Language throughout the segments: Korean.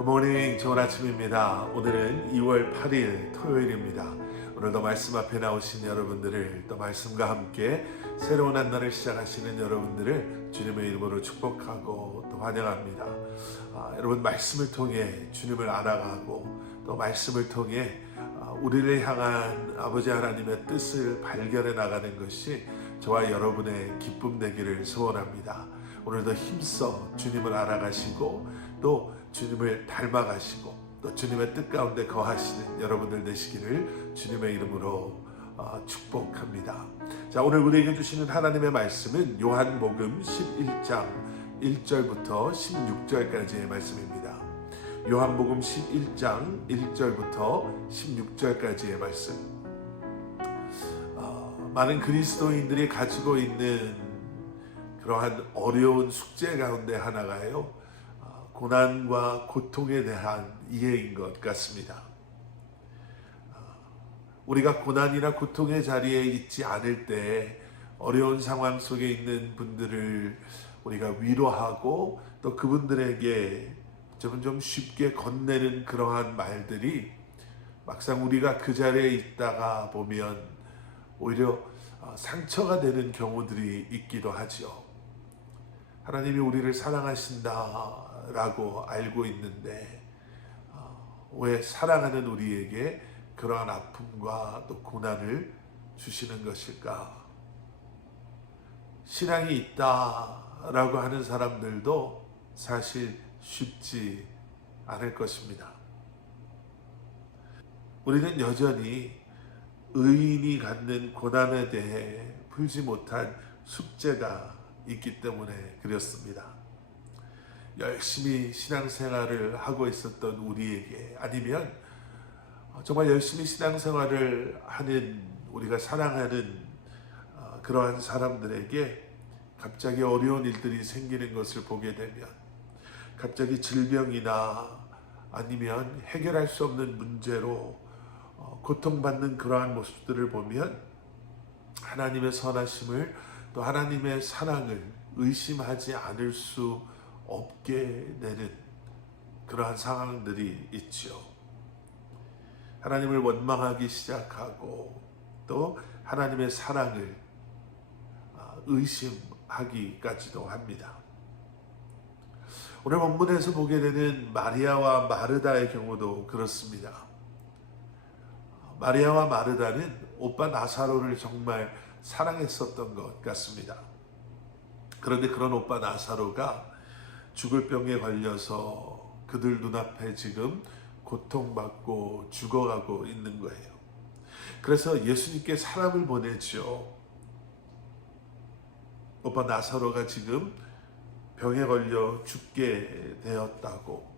굿모닝, 좋은 아침입니다. 오늘은 2월 8일 토요일입니다. 오늘도 말씀 앞에 나오신 여러분들을, 또 말씀과 함께 새로운 한 날을 시작하시는 여러분들을 주님의 이름으로 축복하고 또 환영합니다. 여러분, 말씀을 통해 주님을 알아가고 또 말씀을 통해 우리를 향한 아버지 하나님의 뜻을 발견해 나가는 것이 저와 여러분의 기쁨 되기를 소원합니다. 오늘도 힘써 주님을 알아가시고 또 주님을 닮아가시고 또 주님의 뜻 가운데 거하시는 여러분들 되시기를 주님의 이름으로 축복합니다. 자, 오늘 우리에게 주시는 하나님의 말씀은 요한복음 11장 1절부터 16절까지의 말씀입니다. 요한복음 11장 1절부터 16절까지의 말씀. 많은 그리스도인들이 가지고 있는 그러한 어려운 숙제 가운데 하나가요, 고난과 고통에 대한 이해인 것 같습니다. 우리가 고난이나 고통의 자리에 있지 않을 때 어려운 상황 속에 있는 분들을 우리가 위로하고 또 그분들에게 좀 쉽게 건네는 그러한 말들이 막상 우리가 그 자리에 있다가 보면 오히려 상처가 되는 경우들이 있기도 하죠. 하나님이 우리를 사랑하신다라고 알고 있는데 왜 사랑하는 우리에게 그러한 아픔과 또 고난을 주시는 것일까? 신앙이 있다라고 하는 사람들도 사실 쉽지 않을 것입니다. 우리는 여전히 의인이 갖는 고난에 대해 풀지 못한 숙제가 있기 때문에 그렇습니다. 열심히 신앙생활을 하고 있었던 우리에게, 아니면 정말 열심히 신앙생활을 하는 우리가 사랑하는 그러한 사람들에게 갑자기 어려운 일들이 생기는 것을 보게 되면, 갑자기 질병이나 아니면 해결할 수 없는 문제로 고통받는 그러한 모습들을 보면 하나님의 선하심을 또 하나님의 사랑을 의심하지 않을 수 없게 되는 그러한 상황들이 있죠. 하나님을 원망하기 시작하고 또 하나님의 사랑을 의심하기까지도 합니다. 오늘 본문에서 보게 되는 마리아와 마르다의 경우도 그렇습니다. 마리아와 마르다는 오빠 나사로를 정말 사랑했었던 것 같습니다. 그런데 그런 오빠 나사로가 죽을 병에 걸려서 그들 눈앞에 지금 고통받고 죽어가고 있는 거예요. 그래서 예수님께 사람을 보내죠. 오빠 나사로가 지금 병에 걸려 죽게 되었다고,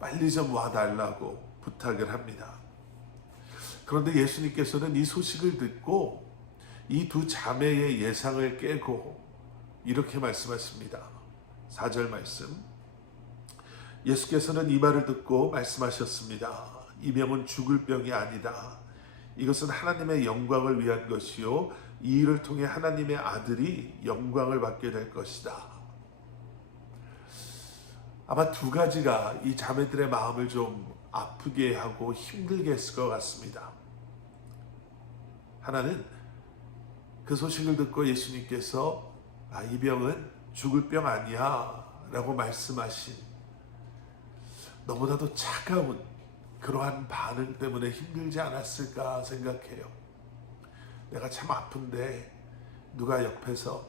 빨리 좀 와달라고 부탁을 합니다. 그런데 예수님께서는 이 소식을 듣고 이 두 자매의 예상을 깨고 이렇게 말씀하십니다. 4절 말씀. 예수께서는 이 말을 듣고 말씀하셨습니다. 이 병은 죽을 병이 아니다. 이것은 하나님의 영광을 위한 것이요, 이 일을 통해 하나님의 아들이 영광을 받게 될 것이다. 아마 두 가지가 이 자매들의 마음을 좀 아프게 하고 힘들게 했을 것 같습니다. 하나는 그 소식을 듣고 예수님께서 이 병은 죽을 병 아니야 라고 말씀하신 너무나도 차가운 그러한 반응 때문에 힘들지 않았을까 생각해요. 내가 참 아픈데 누가 옆에서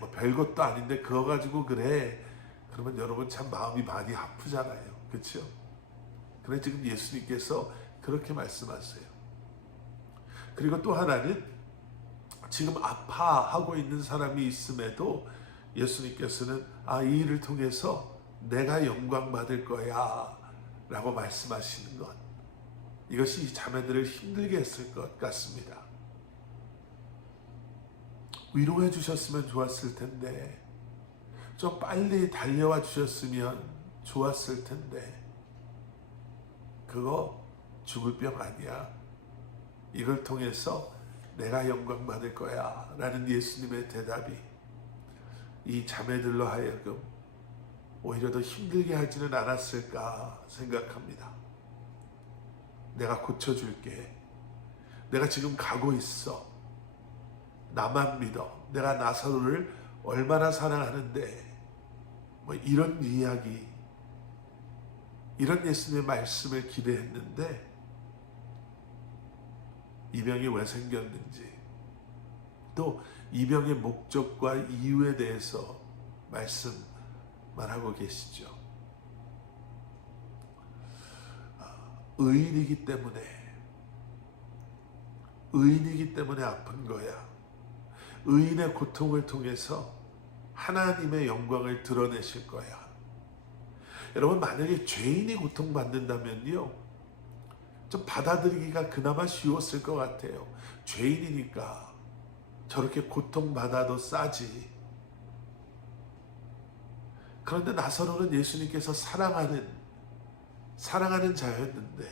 뭐 별것도 아닌데 그거 가지고 그래, 그러면 여러분 참 마음이 많이 아프잖아요. 그렇죠? 그런데 지금 예수님께서 그렇게 말씀하세요. 그리고 또 하나는 지금 아파하고 있는 사람이 있음에도 예수님께서는 이 일을 통해서 내가 영광 받을 거야 라고 말씀하시는 것, 이것이 이 자매들을 힘들게 했을 것 같습니다. 위로해 주셨으면 좋았을 텐데, 좀 빨리 달려와 주셨으면 좋았을 텐데, 그거 죽을 병 아니야. 이걸 통해서 내가 영광 받을 거야 라는 예수님의 대답이 이 자매들로 하여금 오히려 더 힘들게 하지는 않았을까 생각합니다. 내가 고쳐줄게. 내가 지금 가고 있어. 나만 믿어. 내가 나사로를 얼마나 사랑하는데. 뭐 이런 이야기, 이런 예수님의 말씀을 기대했는데 이 병이 왜 생겼는지, 또 이 병의 목적과 이유에 대해서 말씀만 하고 계시죠. 의인이기 때문에 아픈 거야. 의인의 고통을 통해서 하나님의 영광을 드러내실 거야. 여러분, 만약에 죄인이 고통받는다면요, 좀 받아들이기가 그나마 쉬웠을 것 같아요. 죄인이니까 저렇게 고통받아도 싸지. 그런데 나사로는 예수님께서 사랑하는 자였는데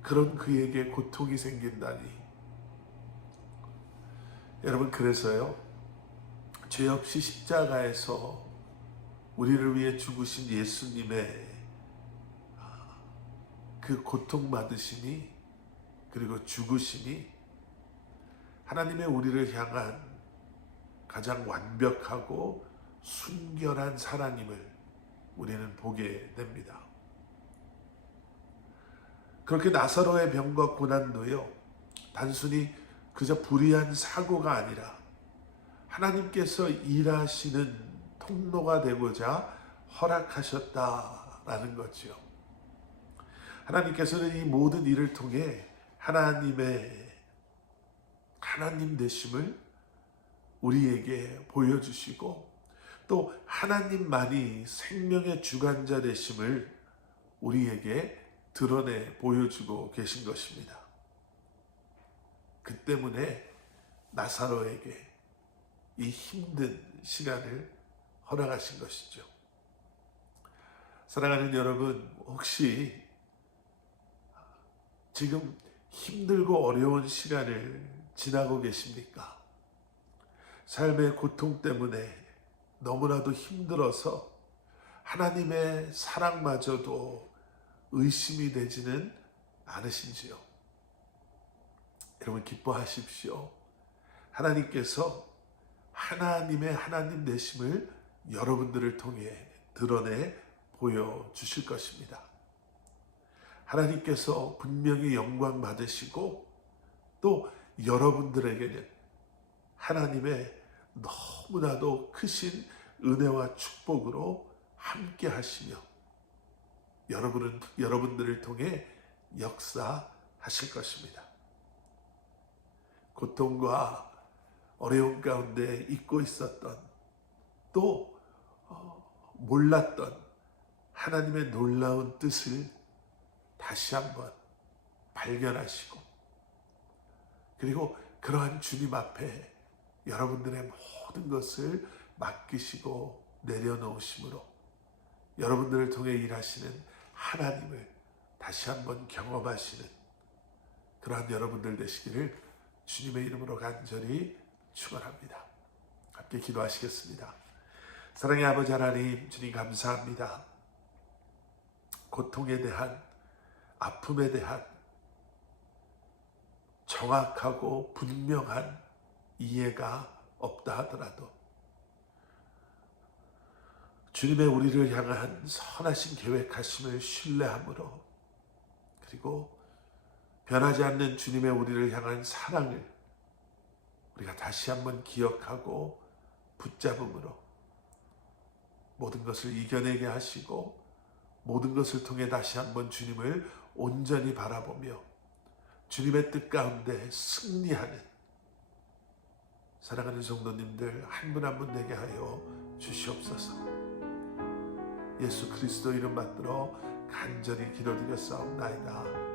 그런 그에게 고통이 생긴다니. 여러분, 그래서요, 죄 없이 십자가에서 우리를 위해 죽으신 예수님의 그 고통받으심이, 그리고 죽으심이 하나님의 우리를 향한 가장 완벽하고 순결한 사랑임을 우리는 보게 됩니다. 그렇게 나사로의 병과 고난도요, 단순히 그저 불의한 사고가 아니라 하나님께서 일하시는 통로가 되고자 허락하셨다라는 거죠. 하나님께서는 이 모든 일을 통해 하나님 되심을 우리에게 보여주시고, 또 하나님만이 생명의 주관자 되심을 우리에게 드러내 보여주고 계신 것입니다. 그 때문에 나사로에게 이 힘든 시간을 허락하신 것이죠. 사랑하는 여러분, 혹시 지금 힘들고 어려운 시간을 지나고 계십니까? 삶의 고통 때문에 너무나도 힘들어서 하나님의 사랑마저도 의심이 되지는 않으신지요? 여러분, 기뻐하십시오. 하나님께서 하나님의 하나님 되심을 여러분들을 통해 드러내 보여주실 것입니다. 하나님께서 분명히 영광 받으시고, 또 여러분들에게는 하나님의 너무나도 크신 은혜와 축복으로 함께 하시며 여러분들을 통해 역사하실 것입니다. 고통과 어려움 가운데 잊고 있었던, 또 몰랐던 하나님의 놀라운 뜻을 다시 한번 발견하시고, 그리고 그러한 주님 앞에 여러분들의 모든 것을 맡기시고 내려놓으심으로 여러분들을 통해 일하시는 하나님을 다시 한번 경험하시는 그러한 여러분들 되시기를 주님의 이름으로 간절히 축원합니다. 함께 기도하시겠습니다. 사랑의 아버지 하나님, 주님 감사합니다. 고통에 대한, 아픔에 대한 정확하고 분명한 이해가 없다 하더라도 주님의 우리를 향한 선하신 계획하심을 신뢰함으로, 그리고 변하지 않는 주님의 우리를 향한 사랑을 우리가 다시 한번 기억하고 붙잡음으로 모든 것을 이겨내게 하시고, 모든 것을 통해 다시 한번 주님을 온전히 바라보며 주님의 뜻 가운데 승리하는 사랑하는 성도님들 한 분 한 분 되게 하여 주시옵소서. 예수 그리스도 이름 받들어 간절히 기도드렸사옵나이다.